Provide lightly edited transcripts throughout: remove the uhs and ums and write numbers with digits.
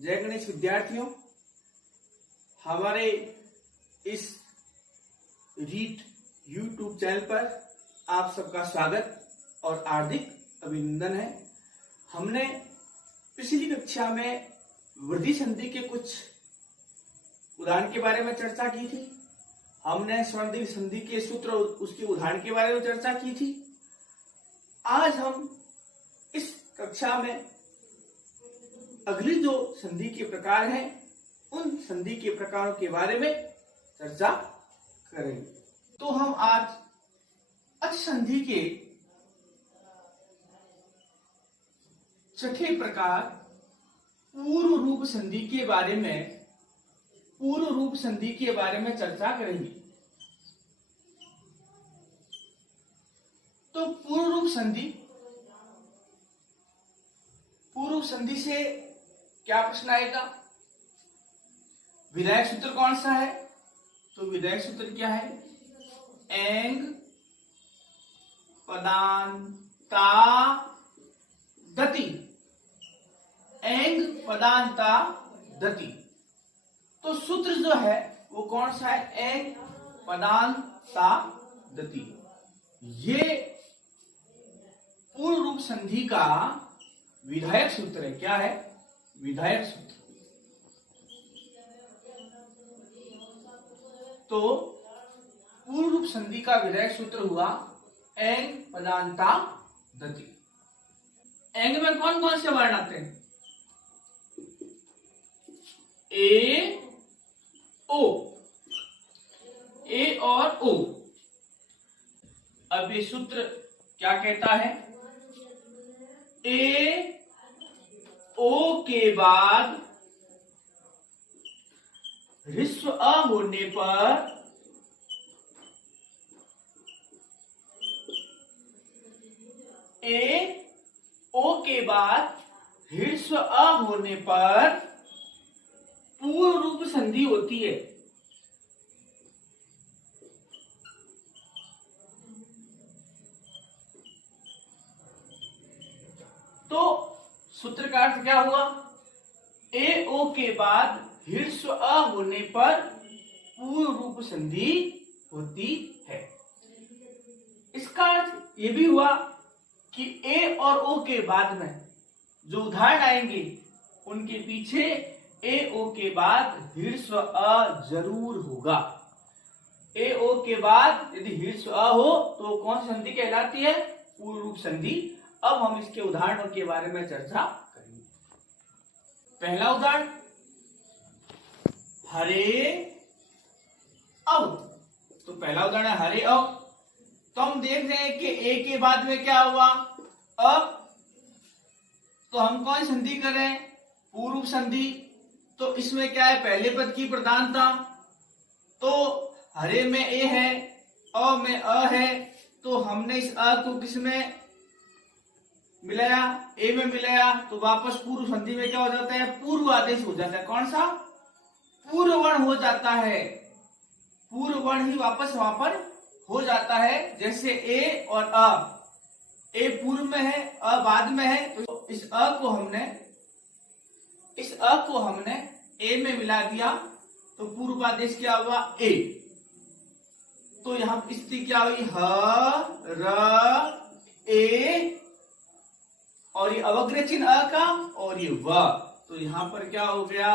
जय गणेश विद्यार्थियों, हमारे इस रीट यूट्यूब चैनल पर आप सबका स्वागत और हार्दिक अभिनंदन है। हमने पिछली कक्षा में वृद्धि संधि के कुछ उदाहरण के बारे में चर्चा की थी। हमने स्वर्णदीप संधि के सूत्र उसके उदाहरण के बारे में चर्चा की थी। आज हम इस कक्षा में अगली जो संधि के प्रकार हैं उन संधि के प्रकारों के बारे में चर्चा करेंगे। तो हम आज अच संधि के छठे प्रकार पूर्व रूप संधि के बारे में चर्चा करेंगे। तो पूर्व रूप संधि से क्या प्रश्न आएगा? विधायक सूत्र कौन सा है? तो विधायक सूत्र क्या है? एंग पदांता दति। एंग पदांता दति। तो सूत्र जो है वो कौन सा है? एंग पदांता दति। ये पूर्व रूप संधि का विधायक सूत्र है। क्या है? विधायक सूत्र। तो पूर्व रूप संधि का विधायक सूत्र हुआ एंग पदांता दति। एंग में कौन कौन से वर्ण आते हैं? ए ओ, ए और ओ। अब ये सूत्र क्या कहता है? ए ओ के बाद ह्रस्व अ होने पर ए ओ के बाद ह्रस्व अ होने पर पूर्व रूप संधि होती है। तो सूत्र का अर्थ क्या हुआ? ए ओ के बाद ह्रस्व अ होने पर पूर्व रूप संधि होती है। इसका अर्थ ये भी हुआ कि ए और ओ के बाद में जो उदाहरण आएंगे उनके पीछे ए ओ के बाद ह्रस्व अ जरूर होगा। ए ओ के बाद यदि ह्रस्व अ हो तो कौन सी संधि कहलाती है? पूर्व रूप संधि। अब हम इसके उदाहरणों के बारे में चर्चा करेंगे। पहला उदाहरण हरे अव। तो पहला उदाहरण है हरे अव। तो हम देख रहे हैं कि ए के बाद में क्या हुआ? अब तो हम कौन संधि कर रहे हैं? पूर्व रूप संधि। तो इसमें क्या है? पहले पद की प्रधानता। तो हरे में ए है, अ में अ है, तो हमने इस अ को किसमें मिलाया? ए में मिलाया। तो वापस पूर्व संधि में क्या हो जाता है? पूर्व आदेश हो जाता है। कौन सा? पूर्व वर्ण हो जाता है। पूर्व वर्ण ही वापस वहां पर हो जाता है। जैसे ए और अ, ए पूर्व में है, अ बाद में है। तो इस अ को हमने ए में मिला दिया। तो पूर्व आदेश क्या हुआ? ए। तो यहां स्थिति क्या हुई? ह र ए और ये अवग्रह चिन्ह अ का और ये व। तो यहां पर क्या हो गया?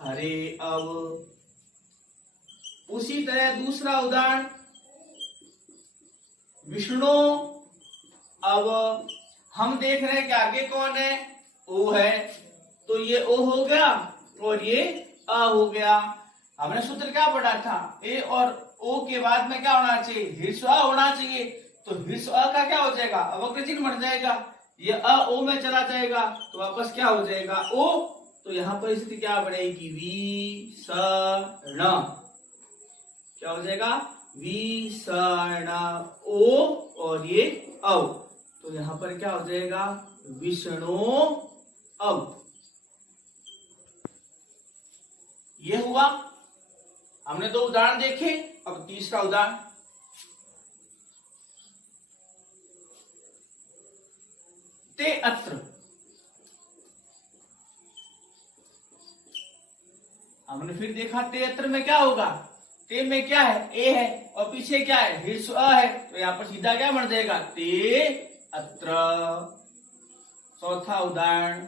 हरे अव। उसी तरह दूसरा उदाहरण विष्णु अव। हम देख रहे हैं कि आगे कौन है? ओ है। तो ये ओ हो गया और ये अ हो गया। हमने सूत्र क्या पढ़ा था? ए और ओ के बाद में क्या होना चाहिए? ह्रस्व अ होना चाहिए। तो ह्रस्व अ का क्या हो जाएगा? अवग्रह चिन्ह बन जाएगा। ये अ ओ में चला जाएगा तो वापस क्या हो जाएगा? ओ। तो यहां पर स्थिति क्या बनेगी? विसर्ण। क्या हो जाएगा? विसर्ण ओ और ये अव। तो यहां पर क्या हो जाएगा? विष्णु अव। ये हुआ। हमने दो उदाहरण देखे। अब तीसरा उदाहरण ते अत्र। हमने फिर देखा ते अत्र में क्या होगा, ते में क्या है, ए है और पीछे क्या है, हिर्स्व अ है, तो यहाँ पर सीधा क्या बन जाएगा, ते अत्र। चौथा उदाहरण,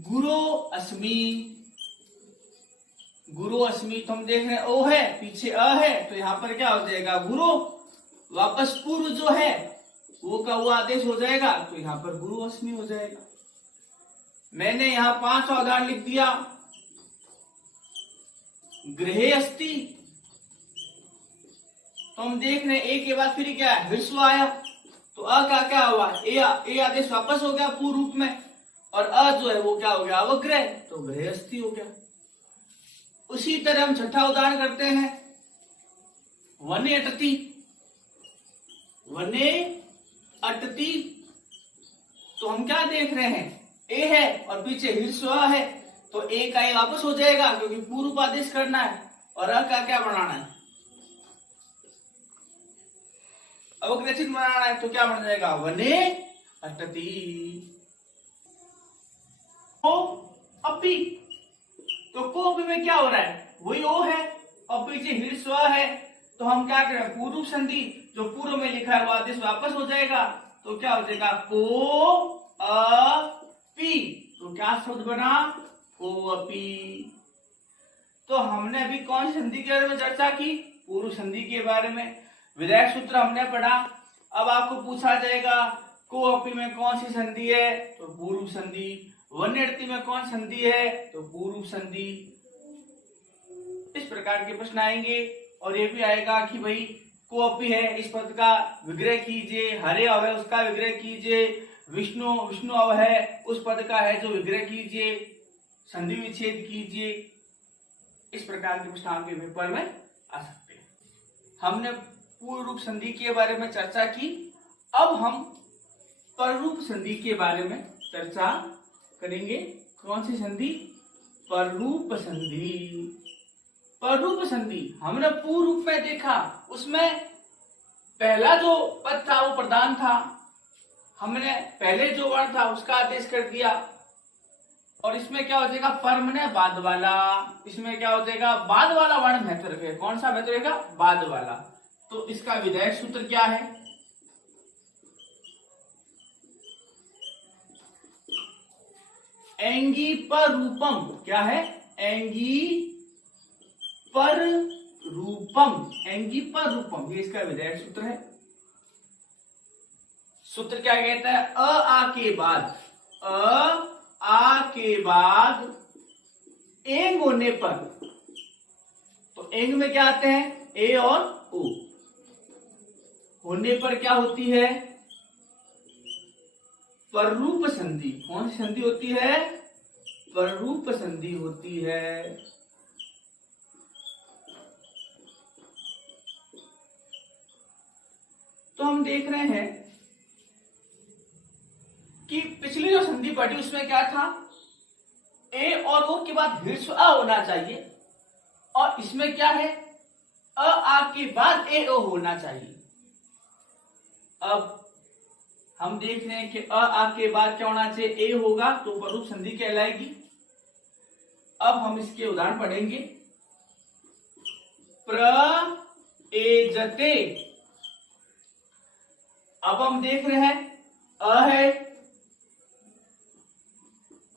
गुरु अस्मि। गुरु अस्मि तो हम देख रहे हैं ओ है, पीछे अ है, तो यहाँ पर क्या हो जाएगा, गुरु। वापस पूर्व जो है वो का वो आदेश हो जाएगा, तो यहाँ पर गुरु अस्मि हो जाएगा। मैंने यहाँ 5 उदाहरण लिख दिया। गृहे अस्ति, तो हम देख रहे हैं ए के बाद फिर क्या है, हिर्स्व आया, तो अ का क्या हुआ, ए आदेश वापस हो गया पूर्व रूप में, और अ जो है वो क्या हो गया, अवग्रह, तो गृहे अस्ति हो गया। उसी तरह हम छठा उदाहरण करते हैं, वने अटति। वने अटति, तो हम क्या देख रहे हैं, ए है और पीछे हिर्स्व है, तो ए का ए वापस हो जाएगा क्योंकि पूर्व आदेश करना है, और अ का क्या बनाना है, अवग्रचित बनाना है, तो क्या बन जाएगा, वने अटति। को अपि, तो को अपि में क्या हो रहा है, वही ओ है और पीछे हिर्स्व है, तो हम क्या करें, पूर्व संधि जो पूर्व में लिखा है वो आदेश वापस हो जाएगा, तो क्या हो जाएगा, को अपि, तो क्या शब्द बना, को अपि। तो हमने अभी कौन सी संधि के बारे में चर्चा की, पूर्व संधि के बारे में। विधायक सूत्र हमने पढ़ा। अब आपको पूछा जाएगा को अपि में कौन सी संधि है, तो पूर्व संधि। वन्यर्थी में कौन संधि है, तो पूर्व संधि। इस प्रकार के प्रश्न आएंगे, और ये भी आएगा कि भाई को अपि है, इस पद का विग्रह कीजिए, हरे अव है उसका विग्रह कीजिए, विष्णु अव है उस पद का है जो विग्रह कीजिए, संधि विच्छेद कीजिए। इस प्रकार के प्रश्न आपके पेपर में आ सकते हैं। हमने पूर्व रूप संधि के बारे में चर्चा की। अब हम पररूप संधि के बारे में चर्चा करेंगे। कौन सी संधि, पररूप संधि। पररूप संधि हमने पूर्व रूप में देखा, उसमें पहला जो पद था वो प्रधान था, हमने पहले जो वर्ण था उसका आदेश कर दिया, और इसमें क्या हो जाएगा, पर माने बाद वाला। इसमें क्या हो जाएगा, बाद वाला वर्ण महत्व रखेगा। कौन सा महत्व रहेगा, बाद वाला। तो इसका विधायक सूत्र क्या है, एंगी पर रूपम। क्या है, एंगी पर रूपम, एंगी पर रूपम, ये इसका विधायक सूत्र है। सूत्र क्या कहता है, अ आ के बाद, अ आ के बाद एंग होने पर, तो एंग में क्या आते हैं, ए और ओ, होने पर क्या होती है, पररूप संधि। कौन सी संधि होती है, पररूप संधि होती है। तो हम देख रहे हैं कि पिछली जो संधि पढ़ी उसमें क्या था, ए और ओ के बाद हिर्स्व अ होना चाहिए, और इसमें क्या है, अ आ के बाद ए ओ होना चाहिए। अब हम देख रहे हैं कि अ आ के बाद क्या होना चाहिए, ए होगा, तो पररूप संधि कहलाएगी। अब हम इसके उदाहरण पढ़ेंगे। प्रएजते, अब हम देख रहे हैं अ है,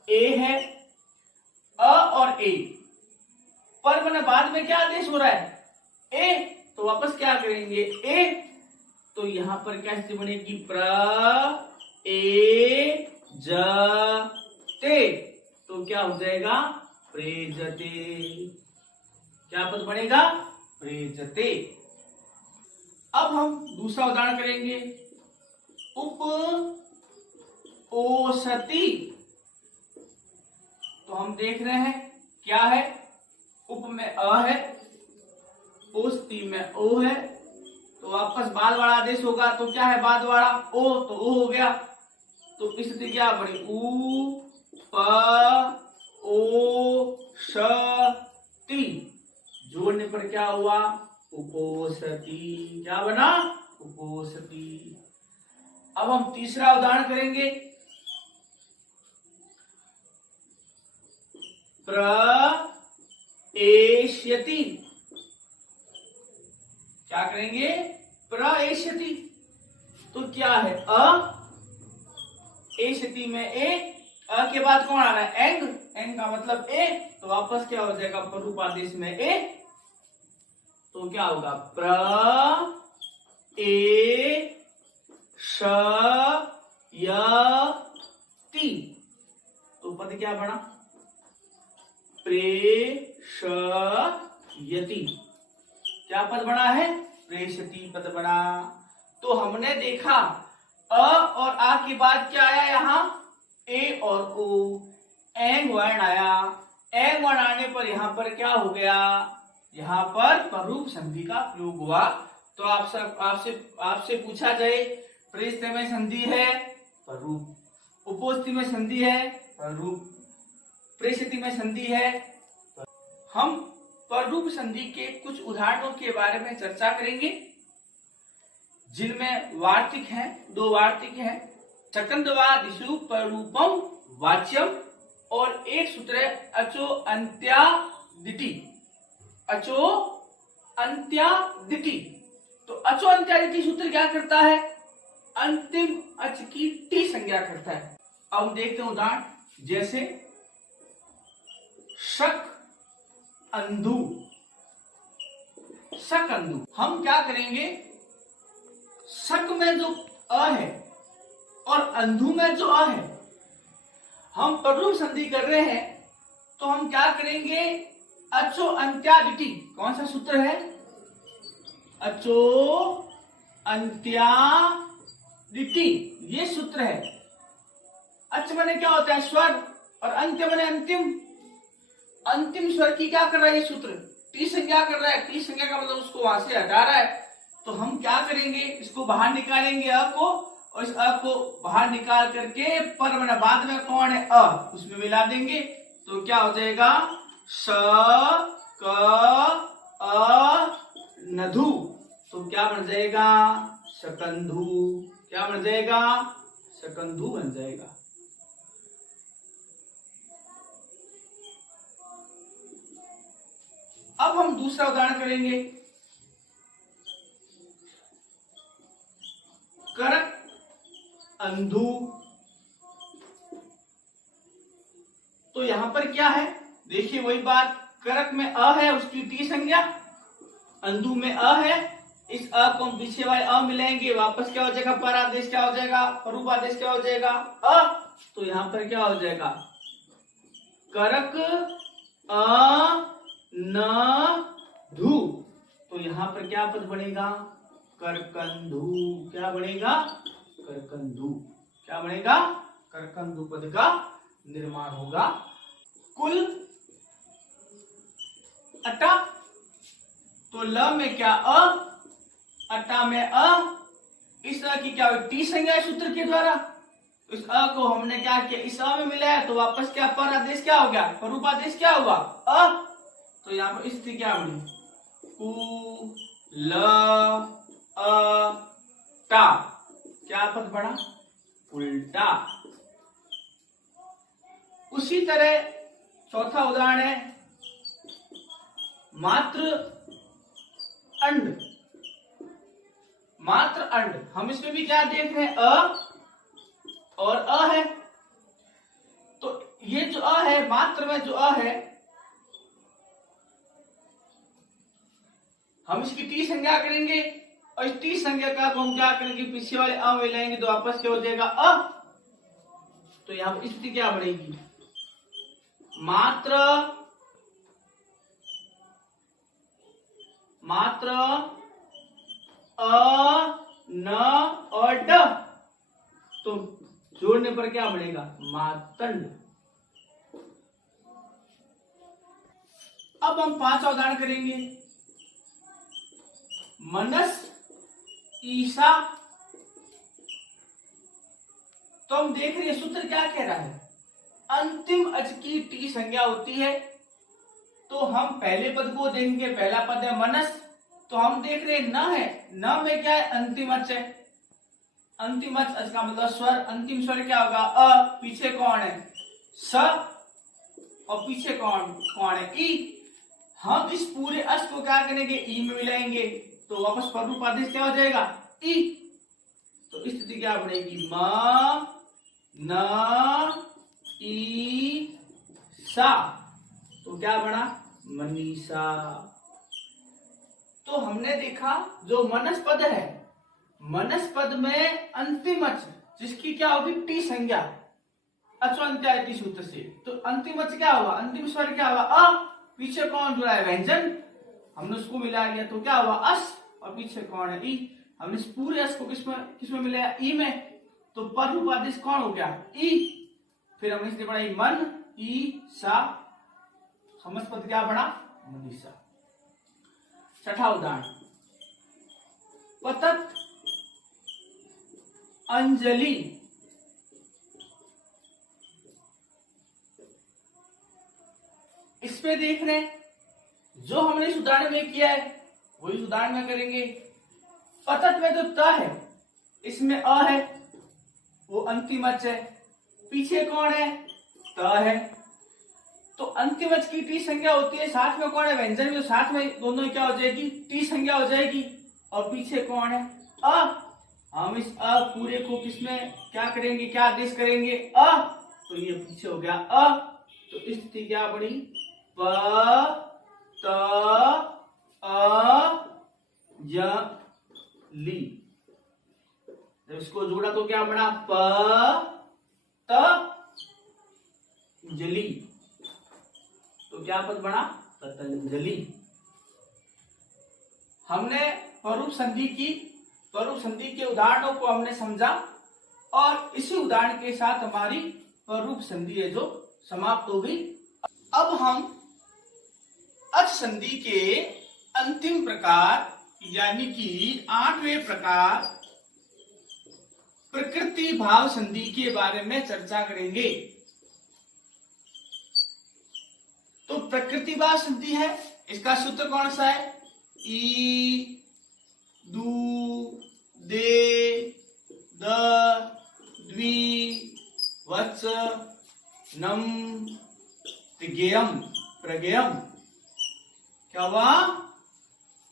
ए है, अ और ए, पर मैंने बाद में क्या आदेश हो रहा है, ए, तो वापस क्या करेंगे, ए, तो यहां पर क्या स्थिति बनेगी, प्रेजते, तो क्या हो जाएगा, प्रेजते। क्या पद बनेगा, प्रेजते। अब हम दूसरा उदाहरण करेंगे, उपोषति। तो हम देख रहे हैं क्या है, उप में अ है, ओस्ति में ओ है, तो वापस बाद वाला आदेश होगा, तो क्या है बाद वाला, ओ, तो ओ हो गया, तो स्थिति क्या बनी, उ प ओ श ति, जोड़ने पर क्या हुआ, उपोषति। क्या बना, उपोषति। अब हम तीसरा उदाहरण करेंगे, प्रएष्यति। क्या करेंगे? प्रएष्यति। तो क्या है? एष्यति में ए, अ के बाद कौन आ रहा है? एंग। एंग का मतलब ए, तो वापस क्या हो जाएगा? परूपादेश में ए। तो क्या होगा? प्रेषयति। तो पद क्या बना? प्रेषयति। क्या पद बना है? प्रेषयति पद बना। तो हमने देखा अ और आ के बाद क्या आया? यहाँ ए और ओ, एंग वर्ण आया। एंग वर्ण आने पर यहाँ पर क्या हो गया? यहाँ पर परूप संधि का प्रयोग हुआ। तो आपसे पूछा जाए, प्रेषित में संधि है परूप, उपोस्थिति में संधि है परूप, प्रेषित में संधि है। हम परूप संधि के कुछ उदाहरणों के बारे में चर्चा करेंगे, जिनमें वार्तिक हैं, दो वार्तिक हैं। सकंदवादिषु परूपम वाच्यम, और एक सूत्र है अचो अंत्यादिति। अचो अंत्यादिति। तो अचो अंत्यादिति सूत्र क्या करता है? अंतिम अच की टी संज्ञा करता है। अब हम देखते हैं उदाहरण, जैसे शक अंधु। शक अंधु, हम क्या करेंगे? शक में जो अ है और अंधु में जो अ है, हम परूप संधि कर रहे हैं, तो हम क्या करेंगे? अचो अंत्यादिति। कौन सा सूत्र है? अचो अंत्यादिति, ये सूत्र है। अच माने क्या होता है? स्वर, और अंत्य माने अंतिम। अंतिम स्वर की क्या कर रहा है ये सूत्र? टी संज्ञा कर रहा है। टी संज्ञा का मतलब उसको वहां से हटा रहा है। तो हम क्या करेंगे? इसको बाहर निकालेंगे अ को, और इस अ को बाहर निकाल करके पर माने बाद में कौन है? अ, उसमें मिला देंगे। तो क्या हो जाएगा? स क अ नधु। तो क्या बन जाएगा? शकंधु। क्या बन जाएगा? शकंधु बन जाएगा। अब हम दूसरा उदाहरण करेंगे। करक अंधु। तो यहां पर क्या है? देखिए वही बात, करक में अ है, उसकी टी संज्ञा, अंधु में अ है। इस अ को हम पीछे वाले अ मिलाएंगे, वापस क्या हो जाएगा? पर आदेश क्या हो जाएगा? परूप आदेश क्या हो जाएगा? अ। तो यहां पर क्या हो जाएगा? करक अ न धु। तो यहां पर क्या पद बनेगा? करकंधु। क्या बनेगा? करकंधु। क्या बनेगा? करकंधु पद का निर्माण होगा। कुल अटा। तो ल में क्या? अ, अटा में अ। इस अ की क्या हुई? टी संज्ञा सूत्र के द्वारा। इस अ को हमने क्या किया? इस अ में मिलाया, तो वापस क्या? पर आदेश क्या हो गया? परूप आदेश क्या हुआ? अ। तो यहाँ पर स्थिति क्या बनी? कु ल अ टा। क्या पद बना? उल्टा। उसी तरह चौथा उदाहरण है मात्र अंड। मात्र अंड, हम इसमें भी क्या देख रहे हैं? अ और अ है। तो ये जो अ है, मात्र में जो अ है, हम इसकी टी संज्ञा करेंगे, और इस टी संज्ञा का हम क्या करेंगे? पीछे वाले अ में लेंगे, तो वापस क्या हो जाएगा? अ। तो यहां पर स्थिति क्या बनेगी? मात्र मात्र अ न और ड। तो जोड़ने पर क्या बनेगा? मातंड। अब हम पांचवा उदाहरण करेंगे। मनस ईसा। तो हम देख रहे हैं सूत्र क्या कह रहा है? अंतिम अच की टी संज्ञा होती है। तो हम पहले पद को देखेंगे। पहला पद है मनस, तो हम देख रहे हैं न है। न में क्या है? अंतिम अच है। अंतिम अच का मतलब स्वर। अंतिम स्वर क्या होगा? अ। पीछे कौन है? स, और पीछे कौन कौन है ई। हम इस पूरे अस को क्या करेंगे ई में मिलाएंगे तो वापस पररूप आदेश क्या हो जाएगा ई। तो स्थिति क्या बनेगी म न ई सा। तो क्या बना मनीषा। तो हमने देखा जो मनस्पद है मनस्पद में अंतिम अच जिसकी क्या होगी टी संज्ञा अचो सूत्र से। तो अंतिम अच क्या हुआ अंतिम स्वर क्या हुआ अ। पीछे कौन जुड़ा है व्यंजन हमने उसको मिला लिया तो क्या हुआ अस और पीछे कौन है ई। हमने इस पूरे अस को किसमें मिलाया ई में तो पररूप आदेश कौन हो गया ई। फिर हमने इसलिए पढ़ा मन ई सा समस्त क्या बना मनीषा। छठा उदाहरण पतत अंजलि। इसमें देख रहे हैं जो हमने इस उदाहरण में किया है वही उदाहरण में करेंगे। पतत में जो त है इसमें अ है वो अंतिम अच है पीछे कौन है त है। तो अंतिम अच की टी संज्ञा होती है साथ में कौन है व्यंजन में साथ में दोनों क्या हो जाएगी टी संज्ञा हो जाएगी और पीछे कौन है अ। हम इस अ पूरे को किसमें क्या करेंगे क्या आदेश करेंगे अ। तो ये पीछे हो गया अ। तो स्थिति क्या बनी प त अ ज ली। जब इसको जोड़ा तो क्या बना प त जली। तो क्या पद बना पतंजलि। हमने पररूप संधि की पररूप संधि के उदाहरणों को हमने समझा और इसी उदाहरण के साथ हमारी पररूप संधि है जो समाप्त हो गई। अब हम अच संधि के अंतिम प्रकार यानी कि 8वें प्रकार प्रकृति भाव संधि के बारे में चर्चा करेंगे। तो प्रकृति भाव संधि है इसका सूत्र कौन सा है ई दू दे द द्वि वच नम प्रगेयम प्रगेयम। क्या हुआ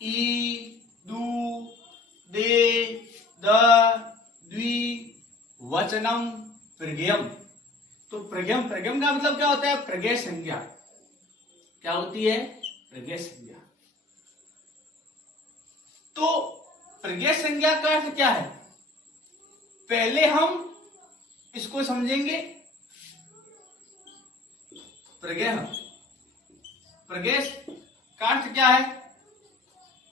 ई दू दे द द्वि वचनम प्रगेयम। तो प्रगेयम प्रगेयम का मतलब क्या होता है प्रगेय संज्ञा। क्या होती है प्रगेय संज्ञा। तो प्रगेय संज्ञा का अर्थ क्या है पहले हम इसको समझेंगे। प्रगेय प्रगेय का अर्थ क्या है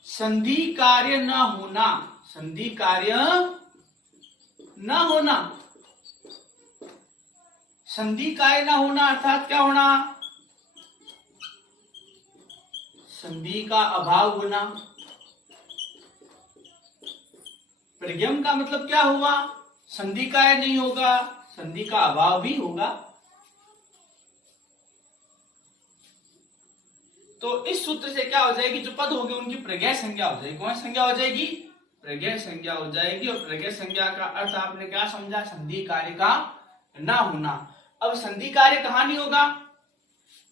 संधि कार्य न होना संधि कार्य न होना। संधि कार्य न होना अर्थात क्या होना संधि का अभाव होना। प्रगम का मतलब क्या हुआ संधि कार्य नहीं होगा संधि का अभाव भी होगा। तो इस सूत्र से क्या हो जाएगी जो पद होंगे उनकी प्रगय संज्ञा हो जाएगी। कौन संज्ञा हो जाएगी प्रगय संज्ञा हो जाएगी। और प्रगय संज्ञा का अर्थ आपने क्या समझा संधि कार्य का ना होना। अब संधि कार्य कहां नहीं होगा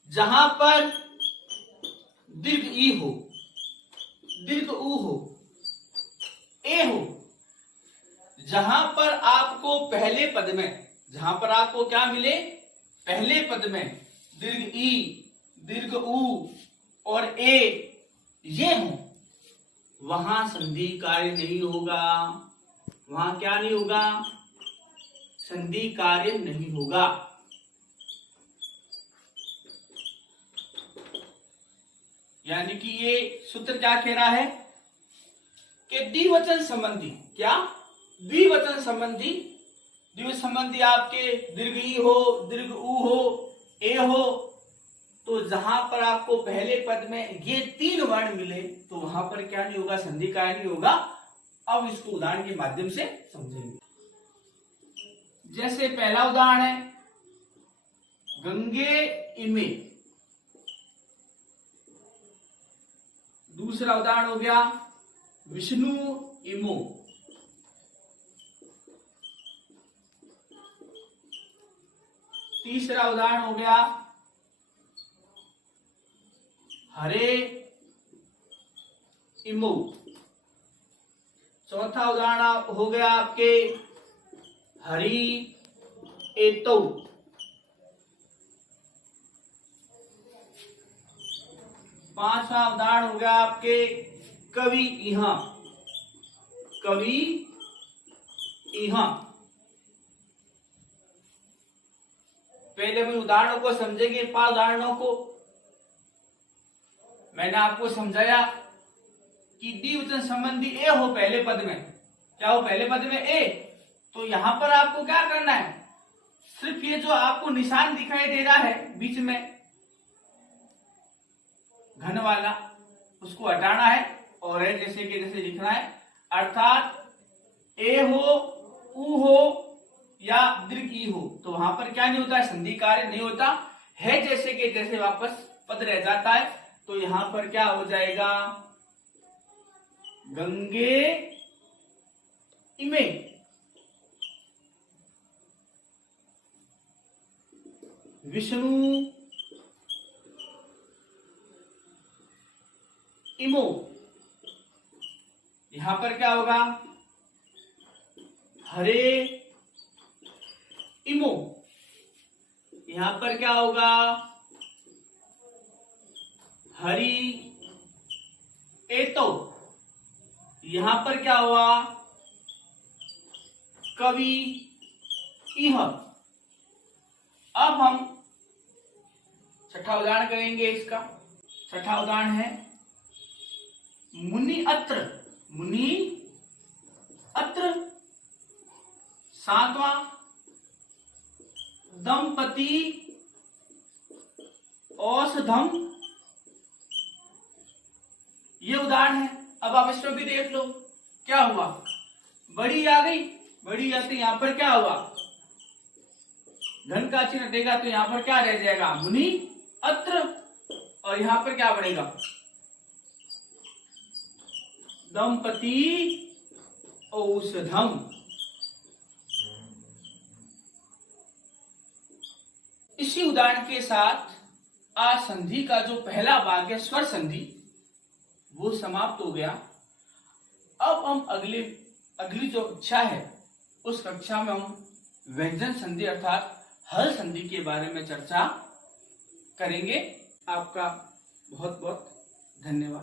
जहां पर दीर्घ ई हो दीर्घ ऊ हो ए हो। जहां पर आपको पहले पद में जहां पर आपको क्या मिले पहले पद में दीर्घ ई दीर्घ ऊ और ए ये हो वहां संधि कार्य नहीं होगा। वहां क्या नहीं होगा संधि कार्य नहीं होगा। यानी कि ये सूत्र क्या कह रहा है कि द्विवचन संबंधी क्या द्विवचन संबंधी द्विवचन संबंधी आपके दीर्घ ई हो दीर्घ ऊ हो ए हो। तो जहां पर आपको पहले पद में ये 3 वर्ण मिले तो वहां पर क्या नहीं होगा संधि कार्य नहीं होगा। अब इसको उदाहरण के माध्यम से समझेंगे। जैसे पहला उदाहरण है गंगे इमे। दूसरा उदाहरण हो गया विष्णु इमो। तीसरा उदाहरण हो गया हरे इमो। चौथा उदाहरण हो गया आपके हरी एतो। पांचवा उदाहरण हो गया आपके कवि इहा। कवि इहा। पहले हम उदाहरणों को समझेंगे, 5 उदाहरणों को। मैंने आपको समझाया कि द्विवचन संबंधी ए हो पहले पद में। क्या हो पहले पद में ए? तो यहां पर आपको क्या करना है, सिर्फ ये जो आपको निशान दिखाई दे रहा है बीच में घन वाला, उसको हटाना है और है जैसे कि जैसे लिखना है। अर्थात ए हो, उ हो या दीर्घ ई हो, तो वहां पर क्या नहीं होता है, संधि कार्य नहीं होता है। जैसे कि जैसे वापस पद रह जाता है, तो यहां पर क्या हो जाएगा, गंगे इमे। विष्णु इमो। यहां पर क्या होगा, हरे इमो। यहां पर क्या होगा, हरी एतो। यहां पर क्या हुआ, कवि इह। अब हम छठा उदाहरण करेंगे इसका। छठा उदाहरण है मुनि अत्र। मुनि अत्र। सातवां दंपति औषधम। ये उदाहरण है। अब आप इसमें भी देख लो क्या हुआ, बड़ी आ गई, बड़ी आती, यहां पर क्या हुआ, घन का चिन्ह देगा तो यहां पर क्या रह जाएगा, मुनि अत्र। और यहां पर क्या बनेगा, दंपति औषधम। इसी उदाहरण के साथ आज संधि का जो पहला भाग है स्वर संधि, वो समाप्त हो गया। अब हम अगली जो कक्षा है, उस कक्षा में हम व्यंजन संधि अर्थात हल संधि के बारे में चर्चा करेंगे। आपका बहुत बहुत धन्यवाद।